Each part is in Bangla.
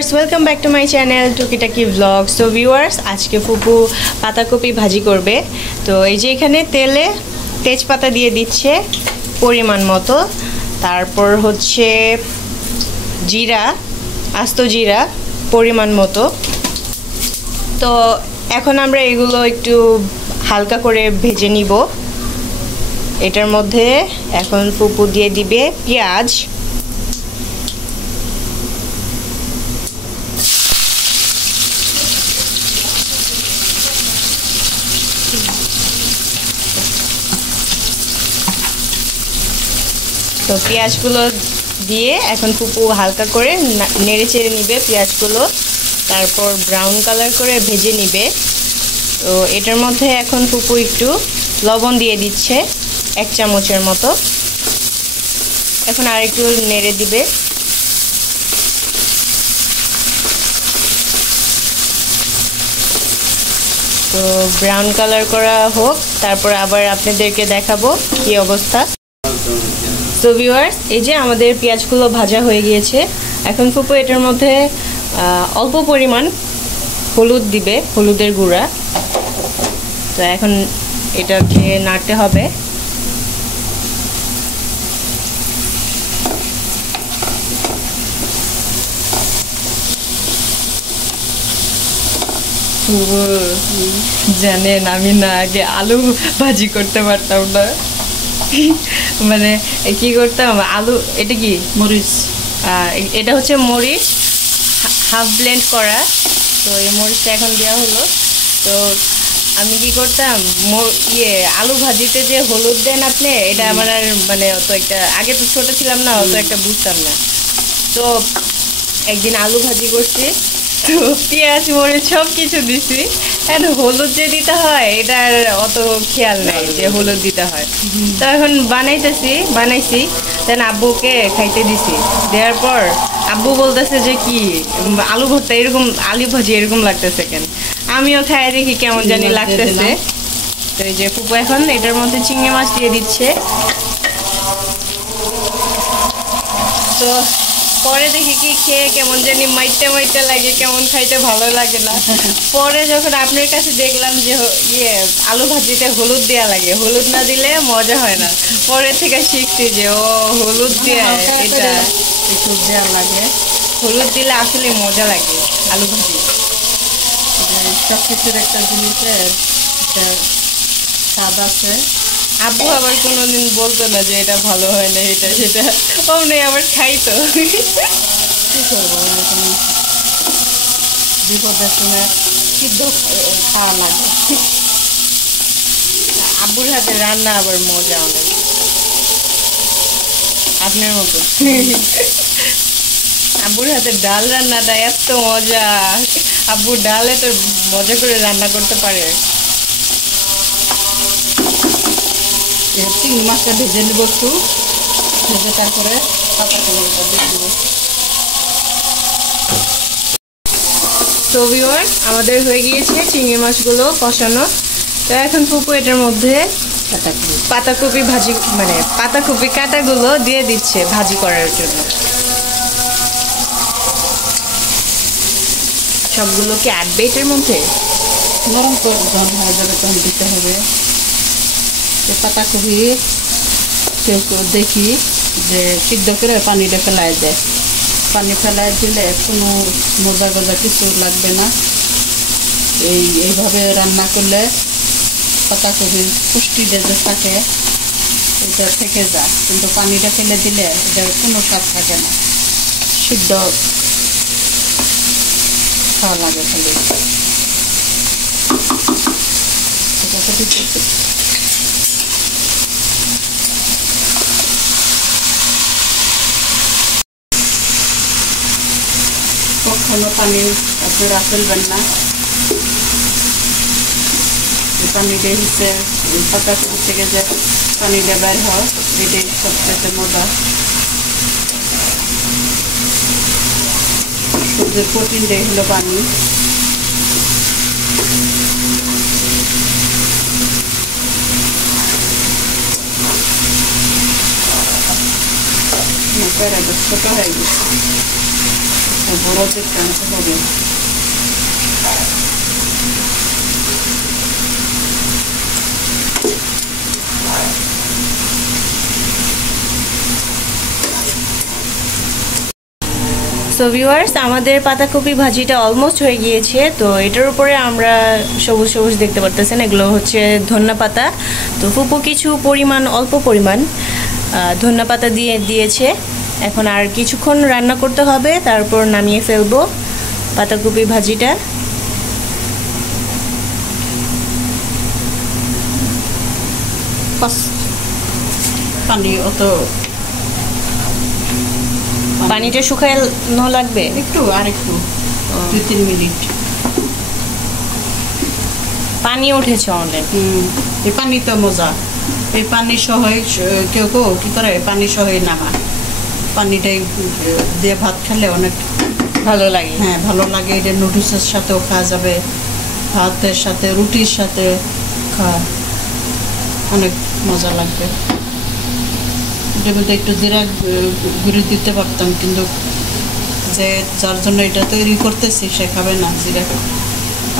Viewers welcome back to my channel টুকিটাকি ব্লগ। সো ভিউয়ার্স আজকে ফুপু পাতাকপি ভাজি করবে। তো এই যে এখানে তেলে তেজপাতা দিয়ে দিচ্ছে পরিমাণ মতো, তারপর হচ্ছে জিরা, আস্ত জিরা পরিমাণ মতো। তো এখন আমরা এগুলো একটু হালকা করে ভেজে নিব। এটার মধ্যে এখন ফুপু দিয়ে দিবে পেঁয়াজ, তো পেঁয়াজগুলো দিয়ে এখন ফুপু হালকা করে নেড়ে চেড়ে নিবে পেঁয়াজগুলো, তারপর ব্রাউন কালার করে ভেজে নিবে। তো এটার মধ্যে এখন ফুপু একটু লবণ দিয়ে দিচ্ছে 1 চামচের মতো। এখন আর একটু নেড়ে দিবে। তো ব্রাউন কালার করা হোক, তারপর আবার আপনাদেরকে দেখাবো কি অবস্থা। তো ভিউয়ার্স এই যে আমাদের পেঁয়াজগুলো ভাজা হয়ে গিয়েছে। এখন ফুপু এটার মধ্যে অল্প পরিমাণ হলুদ দিবে, হলুদের গুঁড়া। তো এখন এটাকে নাড়তে হবে। জানেন আমি না আগে আলু ভাজি করতে পারতাম না, মানে কি করতাম, আলু, এটা কি মরিচ, এটা হচ্ছে মরিচ হাফ ব্লেন্ড করা। তো এই মরিচটা এখন দেওয়া হলো। তো আমি কি করতাম, আলু ভাজিতে যে হলুদ দেন আপনি, এটা আমার আর মানে অত একটা, আগে তো ছোট ছিলাম না, অত একটা বুঝতাম না। তো একদিন আলু ভাজি করছি, তো পেঁয়াজ মরিচ সব কিছু দিছি, এখন হলুদ যে দিতে হয় এটার অত খেয়াল নাই যে হলুদ দিতে হয়। তো এখন বানাইছি, দেন আব্বুকে খাইতে দিছি। দেওয়ার পর আব্বু বলতেছে যে কি আলু ভর্তা এরকম, আলু ভাজি এরকম লাগতেছে কেন। আমিও খাই দেখি কেমন জানি লাগতেছে। তো এই যে ফুপু এখন এটার মধ্যে চিংড়ি মাছ দিয়ে দিচ্ছে। তো পরে দেখি কি খেয়ে কেমন জানি মাইটা লাগে, কেমন খাইতে ভালো লাগে না। পরে যখন আপনার কাছে দেখলাম যে আলু ভাজিতে হলুদ দেওয়া লাগে, হলুদ না দিলে মজা হয় না, পরে থেকে শিখছি যে ও হলুদ দিয়ে এটা একটু দেওয়া লাগে। হলুদ দিলে আসলে মজা লাগে আলু ভাজি। সব কিছুর একটা জিনিসের একটা স্বাদ আছে। আব্বু আবার কোনোদিন বলতো না যে এটা ভালো হয় না, এটা সেটা অমনি আবার খাইতো। কী করবো, এরকম বিপদের সময় সিদ্ধ খাওয়া লাগে। আব্বুর হাতে রান্না আবার মজা অনেক, আপনার মতো। আব্বুর হাতে ডাল রান্নাটা এত মজা, আব্বুর ডাল এত মজা করে রান্না করতে পারে। চিংড়ি মাছটা ভেজে নেবো একটু, ভেজে তারপরে পাতাগুলো দিয়ে দেবো। তো ভিউয়ার্স আমাদের হয়ে গিয়েছে চিংড়ি মাছগুলো কষানো। তো এখন ফুপু এটার মধ্যে পাতাকপি ভাজি, মানে পাতাকপি কাটাগুলো দিয়ে দিচ্ছে ভাজি করার জন্য। সবগুলো কি আটবে এটার মধ্যে? নরম তো যখন হয়ে যাবে তখন দিতে হবে। পাতাকপি কেউ কেউ দেখি যে সিদ্ধ করে পানিটা ফেলাই দেয়, পানি ফেলাই দিলে কোনো মজা গজা কিছু লাগবে না। এইভাবে রান্না করলে পাতাকপির পুষ্টিটা যে থাকে এটা থেকে যায়, কিন্তু পানিটা ফেলে দিলে এটার কোনো স্বাদ থাকে না, সিদ্ধ খাওয়া লাগে খালি। কখনো পানি আপনারা ফেলবেন না, পানিটা হচ্ছে পাতাকপি থেকে যে পানিটা বের হয় এটাই সবচেয়ে মজা। সবজির প্রোটিনটাই হলো পানি। ছোট হয়ে গেছে। বড় দেখতে আনতে হবে। সো ভিউয়ার্স, আমাদের পাতাকপি ভাজিটা অলমোস্ট হয়ে গিয়েছে। তো এটার উপরে আমরা সবুজ সবুজ দেখতে পারতেছেন, এগুলো হচ্ছে ধনিয়া পাতা। তো ফুপু কিছু পরিমাণ, অল্প পরিমাণ ধনিয়া পাতা দিয়েছে। এখন আর কিছুক্ষণ রান্না করতে হবে, তারপর নামিয়ে ফেলবো পাতাকপি ভাজিটা। পানি অত পানিটা শুকানো লাগবে একটু, আর একটু 2-3 মিনিট। পানি উঠেছে অনেক। এই পানি তো মজা, এই পানি সহ কেউ কেউ কি করে পানি সহ নামা, পানিটাই দিয়ে ভাত খেলে অনেক ভালো লাগে। হ্যাঁ ভালো লাগে। এটা নুডলসের সাথেও খাওয়া যাবে, ভাতের সাথে, রুটির সাথে খাওয়া অনেক মজা লাগবে। এটার মধ্যে একটু জিরা গুঁড়ি দিতে পারতাম, কিন্তু যে যার জন্য এটা তৈরি করতেছি সে খাবে না জিরা,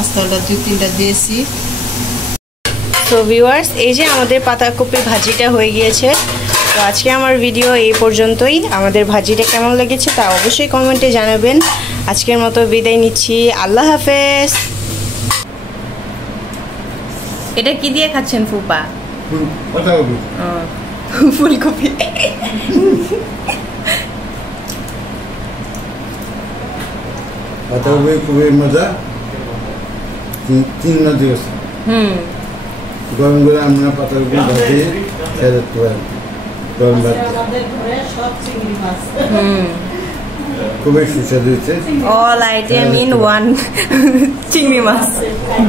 আস্তাটা 2-3টা দিয়েছি। তো ভিউয়ার্স, এই যে আমাদের পাতাকপি ভাজিটা হয়ে গিয়েছে। তো আজকে আমার ভিডিও এই পর্যন্তই। আমাদের ভাজিটা কেমন লেগেছে তা অবশ্যই কমেন্টে জানাবেন। আজকের মতো বিদায় নিচ্ছি, আল্লাহ হাফেজ। এটা কি দিয়ে খাচ্ছেন ফুপা? পাতাকপি। ফুলকপি। পাতাকপি খুবই মজা, চিংড়া দিয়েছে। গরম করে আমরা পাতাকপি ভাজি খেয়ে দেখতে পারেন গরম ভাত। খুবই সুস্বাদু হয়েছে। অল আইটেম ইন ওয়ান, চিংড়ি মাছ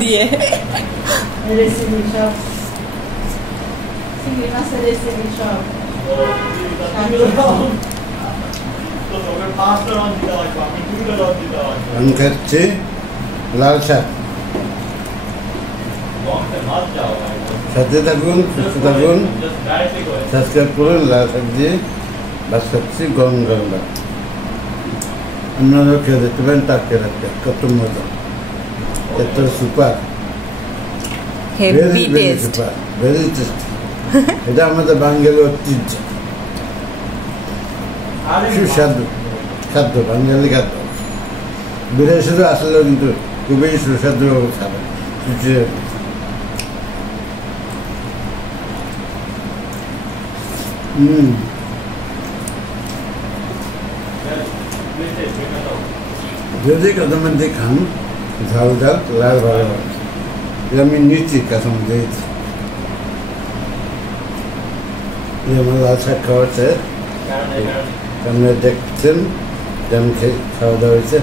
দিয়ে। আমি খাচ্ছি লাল শাক। সাথে থাকুন, সুস্থ থাকুন, সাবস্ক্রাইব করুন। লাল শাক দিয়ে ভাত খাচ্ছি, গরম গরম ভাত। আপনারাও খেয়ে দেখতে পারেন, টাটকা টাটকা, কত মজা, এত super, heavy taste, very tasty. এটা আমাদের বাঙালি ঐতিহ্য, সুস্বাদু খাদ্য, বাঙালি খাদ্য। বিদেশে আসলেও কিন্তু খুবই সুস্বাদু খাবার। যদি কাঁচামরিচ দিয়ে খান, ঝাল ঝাল, লাল ভালো হয়। এটা আমি নিচ্ছি কাঁচামরিচ দিয়েছি। আমার লাল শাক খাওয়া হচ্ছে, আপনারা দেখছেন যেমন খাওয়া দাওয়া হয়েছে।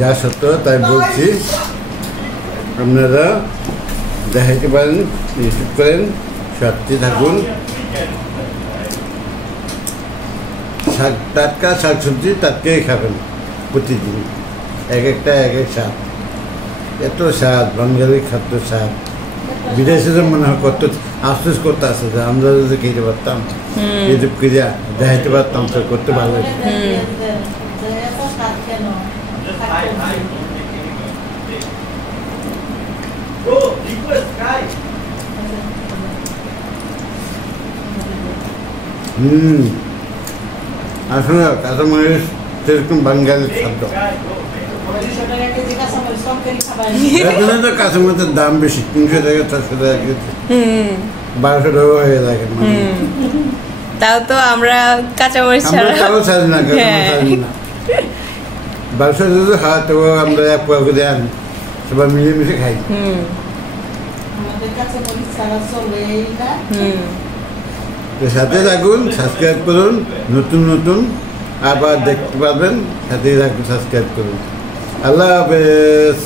যা সত্য তাই বলছি, আপনারা দেখাইতে পারেন, ইউটিউব করেন, সাথে থাকুন। শাক, টাটকা শাক সবজি টাটকাই খাবেন প্রতিদিন, এক একটা এক এক স্বাদ, এত স্বাদ, বাঙালি খাদ্য স্বাদ। বিদেশে মনে হয় কত আফসোস করতে আসে যে আমরা যদি খেতে পারতাম, ইউটিউব করে দেখাইতে পারতাম, তো করতে ভালো লাগে। আসলে কাঁচামরিচ সেরকম বাঙালির খাদ্য। তো কাঁচামরিচের দাম বেশি, 300 টাকা 400 টাকা কেজি, 1200 টাকা হয়ে থাকে। তাও তো আমরা কাঁচামরিচ ছাড়া ছাড়ি না, 1200 যদি হয় তবু আমরা এক পোয়া করে আনি, সবাই মিলেমিশে খাই। সাথে থাকুন, সাবস্ক্রাইব করুন, নতুন নতুন আবার দেখতে পাবেন। সাথে থাকুন, সাবস্ক্রাইব করুন। আল্লাহ হাফেজ।